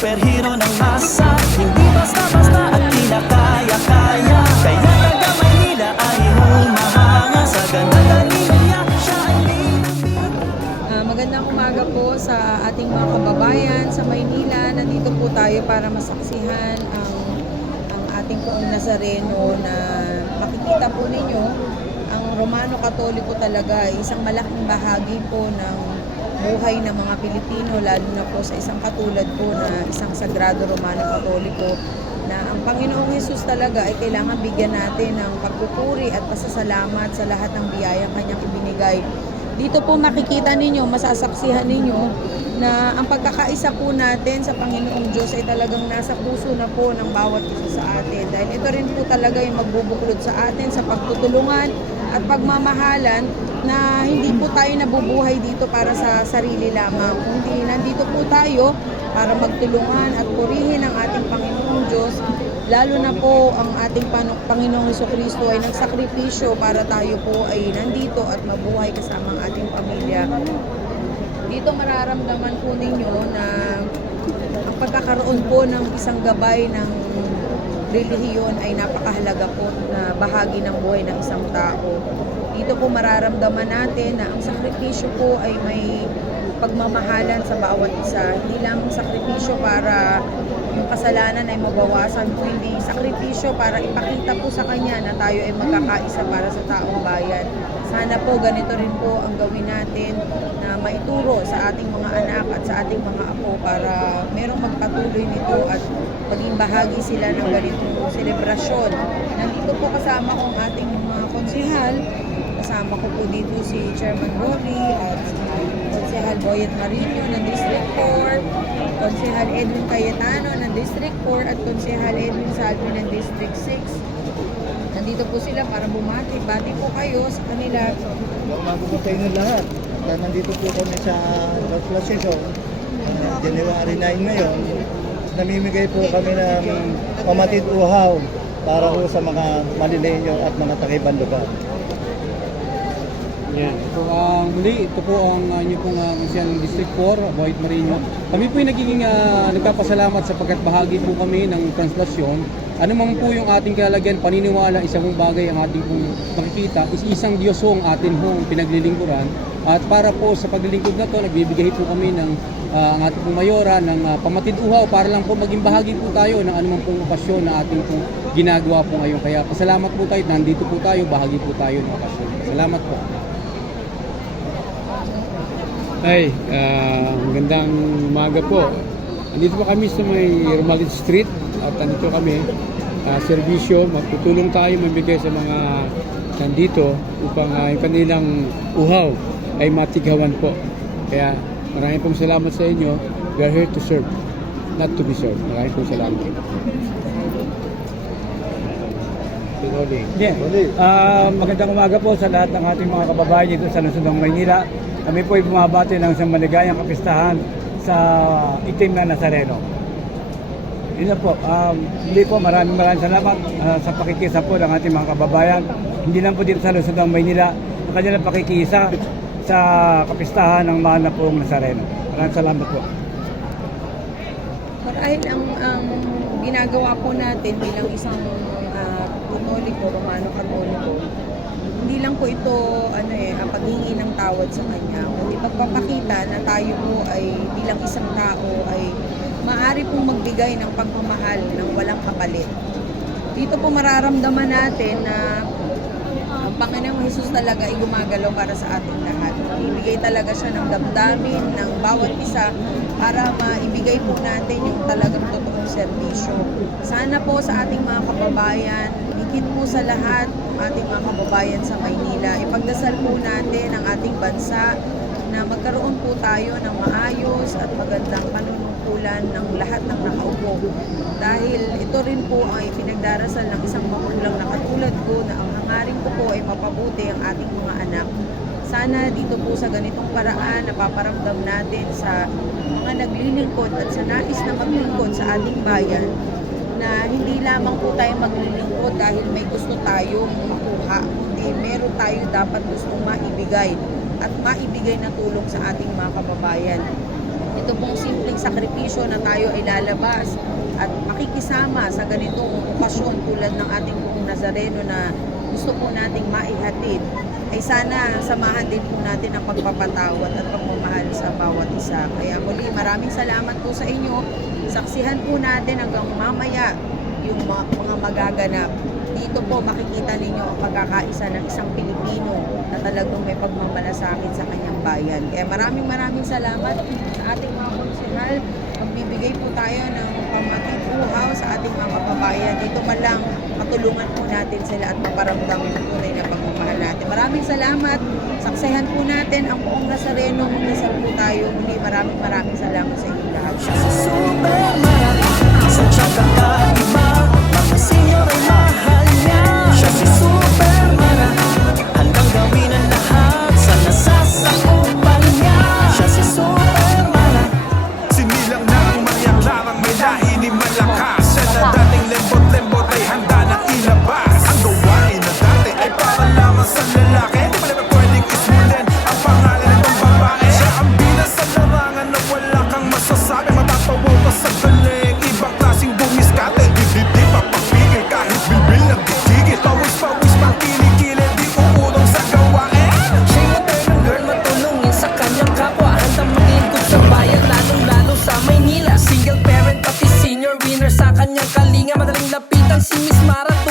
superhero ng masa. Hindi basta-basta at kinakaya-kaya. Kaya taga Maynila ay humahanga. Sa ganda-galing niya, siya ay binibig. Magandang umaga po sa ating mga kababayan sa Maynila. Nandito po tayo para masaksihan ang ating poong Nazareno na makikita po ninyo. Ang Romano Katoliko talaga ay isang malaking bahagi po ng buhay ng mga Pilipino, lalo na po sa isang katulad po na isang Sagrado Romano Katoliko, na ang Panginoong Hesus talaga ay kailangan bigyan natin ng pagpupuri at pasasalamat sa lahat ng biyayang kanyang ibinigay. Dito po makikita ninyo, masasaksihan ninyo na ang pagkakaisa po natin sa Panginoong Diyos ay talagang nasa puso na po ng bawat isa sa atin. Dahil ito rin po talaga yung magbubuklod sa atin sa pagtutulungan at pagmamahalan, na hindi po tayo nabubuhay dito para sa sarili lamang. Kundi nandito po tayo para magtulungan at purihin ang ating Panginoong Diyos. Lalo na po ang ating Panginoong Hesukristo ay nagsakripisyo para tayo po ay nandito at mabuhay kasama ang ating pamilya. Dito mararamdaman po ninyo na ang pagkakaroon po ng isang gabay ng relihiyon ay napakahalaga po na bahagi ng buhay ng isang tao. Dito po mararamdaman natin na ang sakripisyo po ay may pagmamahalan sa bawat isa. Hindi lang sakripisyo para yung kasalanan ay mabawasan, kundi sakripisyo para ipakita po sa Kanya na tayo ay magkakaisa para sa taong bayan. Sana po ganito rin po ang gawin natin na maituro sa ating mga anak at sa ating mga apo para merong magpatuloy nito at maging bahagi sila ng ganitong selebrasyon. Nandito po kasama ko ang ating mga konsihal. Kasama ko po dito si Chairman Rory at Konsehal Boyet Marino ng District 4, Konsehal Edwin Cayetano ng District 4 at Konsehal Edwin Salvi ng District 6. Nandito po sila para bumati. Bati po kayo sa kanila. Umaga po tayo ng lahat. Dahil nandito po kami sa North Placido, January 9 ngayon. Namimigay po kami ng pamatid uhaw para po sa mga Manileño at mga taga-ibang lugar. Yan. Ito po ang inyo pong District 4, Boyet Marino. Kami po yung nagiging nagpapasalamat sapagkat bahagi po kami ng translasyon. Ano man po yung ating kalalagyan, paniniwala, isang bagay ang ating pong makikita, isang Diyos ho ang atin hong pinaglilingkuran. At para po sa paglilingkod na to, nagbibigay po kami ng ang ating pong mayora ng pamatid uhaw para lang po maging bahagi po tayo ng anumang pong okasyon na ating pong ginagawa po ngayon. Kaya pasalamat po tayo, nandito po tayo, bahagi po tayo ng okasyon. Salamat po. Ay, magandang umaga po. Andito po kami sa may Romalin Street at andito kami serbisyo, magtutulong tayo mabigay sa mga nandito upang yung kanilang uhaw ay matighawan po. Kaya maraming pong salamat sa inyo. We are here to serve, not to be served. Maraming pong salamat. Magandang umaga po sa lahat ng ating mga kababayan dito sa Lungsod ng Maynila. Kami po ay bumabati ng isang maligayang kapistahan sa itim na Nazareno. Yun na po. Hindi po, maraming salamat sa pakikisa po ng ating mga kababayan. Hindi lang po dito sa Lungsod ng Maynila, ang kanilang pakikisa sa kapistahan ng mahal na pong Nazareno. Maraming salamat po. Marahil ang ginagawa po natin bilang isang Katoliko, Romano Katoliko, hindi lang po ito paghingi ng tawad sa Kanya, kundi pagpapakita na tayo po ay bilang isang tao ay maaari pong magbigay ng pagmamahal ng walang kapalit. Dito po mararamdaman natin na ang Panginoong Hesus talaga ay gumagalaw para sa ating lahat. Ibigay talaga siya ng damdamin ng bawat isa para maibigay po natin yung talagang totoong serbisyo. Sana po sa ating mga kababayan, higit po sa lahat ng ating mga kababayan sa Maynila, ipagdasal po natin ang ating bansa na magkaroon po tayo ng maayos at magandang panunungkulan ng lahat ng nakaupo. Dahil ito rin po ay pinagdarasal ng isang magulang na katulad ko na ang hangarin ko po ay mapabuti ang ating mga anak. Sana dito po sa ganitong paraan napaparamdam natin sa mga naglilingkod at sa nais na maglingkod sa ating bayan na hindi lamang po tayo maglilingkod dahil may gusto tayong makuha, kundi meron tayo dapat gustong maibigay at maibigay na tulong sa ating mga kababayan. Ito pong simpleng sakripisyo na tayo ay lalabas at makikisama sa ganitong okasyon tulad ng ating Poong Nazareno na gusto po nating maihatid, ay sana samahan din po natin ang pagpapatawad at pagmamahal sa bawat isa. Kaya muli, maraming salamat po sa inyo. Saksihan po natin hanggang mamaya yung mga magaganap. Dito po makikita ninyo ang pagkakaisa ng isang Pilipino na talagang may pagmamalasakit sa kanyang bayan. Kaya maraming salamat sa ating mga konsehal. Magbibigay po tayo ng pamating uhaw sa ating mga kababayan. Dito man lang matulungan po natin sila at maparamdam yung tunay na pagmamahal natin. Maraming salamat. Saksihan po natin ang Poong Nazareno. Magdasal po tayo. Muli maraming salamat sa inyo lahat. Siya si Superman, sadyang kakaiba, mga senyor ay mahal niya. Siya si Superman, handang gawin ang lahat sa nasasakupan niya. Siya si Superman, Sinilang na ang mayaklarang may lahi ni malakas. Siya na dating lembot-lembot ay handa nang ilabas. Ang gawain na dati ay para lamang sa lalaki. Di ba naman pwedeng ismulin ang pangalan ng babae? Siya ang bida sa larangan na wala kang masasabi. Matapawaw ka sa galing, ibang klaseng bumiskate. Di papapigil kahit bilbil ng titigil. Pawis-pawis pang kilikili, di uurong sa gawain. siya'y modernong girl, matulungin sa kanyang kapwa. Handang maglingkod sa bayan, lalong-lalo sa Maynila. Single parent pati senior winner sa kanyang kalinga. Madaling lapitan si Miss Mara.